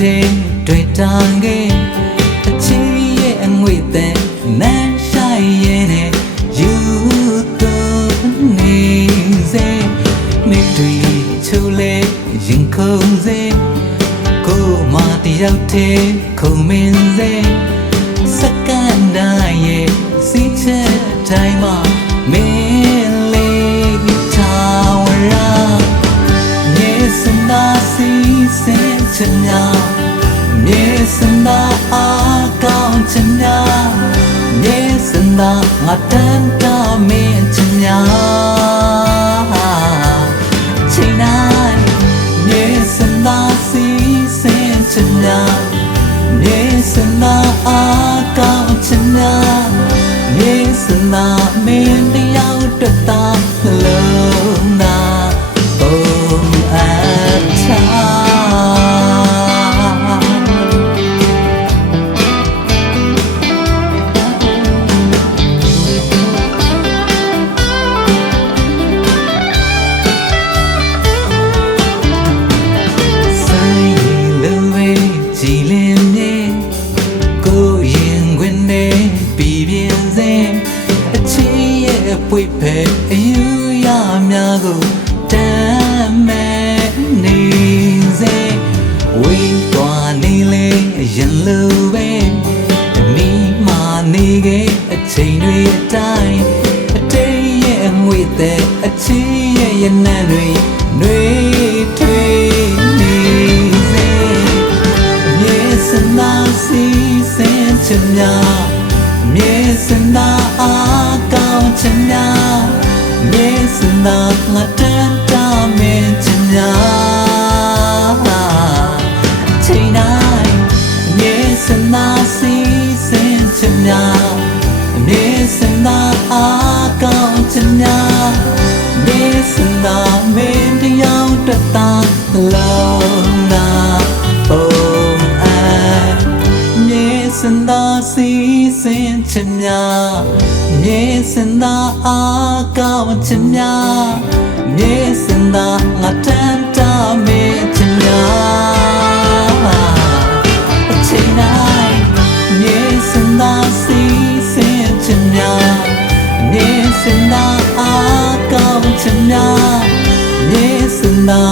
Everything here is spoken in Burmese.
ထဲတွေ့တာငယ်အချီရဲ့အငွေတဲ့နန်းဆိုင်ရဲ့နဲ့ယူသွနေစေနေတွေချိုးလေရင်ခုန်စေကိုမတယောက်ထဲခုန်မင်းစေစကန်တိုင်းရဲ့စီးချက်တိုင်းမှာမင်းလေးထားဝရမြေစင်သာစီစင်ချင်များမြေစင်သာအားကောင်းချင်များမြေစင်သာငါတန်တာမင်းချင်များချိန်တိုင်းမြေစင်သာစီစင်ချင်များမြေစင်သာအားကောင်းချင်များမြေစင်သာမင်းတယောက်တည်းသာလုံးသာပုံအပ်ချာပွေဖဲအယူရများကိုတမ်းမဲ့နေစေဝေးသွားနေလေရင်လိုပဲမိမာနေကအချိန်တွေအတိုင်းအတိတ်ရဲ့ငွေတဲ့အချီးရဲ့ရနံ့တွေနှွေးထွေးနေစေမြေစနာစီစင်ချင်များမြေစနာအားကောင်းချင်များမြေစနာငါတန်တာမင်းချင်များချိန်တိုင်းမြေစနာစီစင်ချင်များမြေစနာအားကောင်းချင်များမြေစနာမင်းတယောက်တည်းသာလုံးသာပုံအပ်မြေစနာစီစင်ချင်များမြေစင်သာအားကောင်းချင်များမြေစင်သာငါတန်တာမင်းချင်များအချိန်တိုင်းမြေစင်သာစီစင်ချင်များမြေစင်သာအားကောင်းချင်များမြေစင်သာ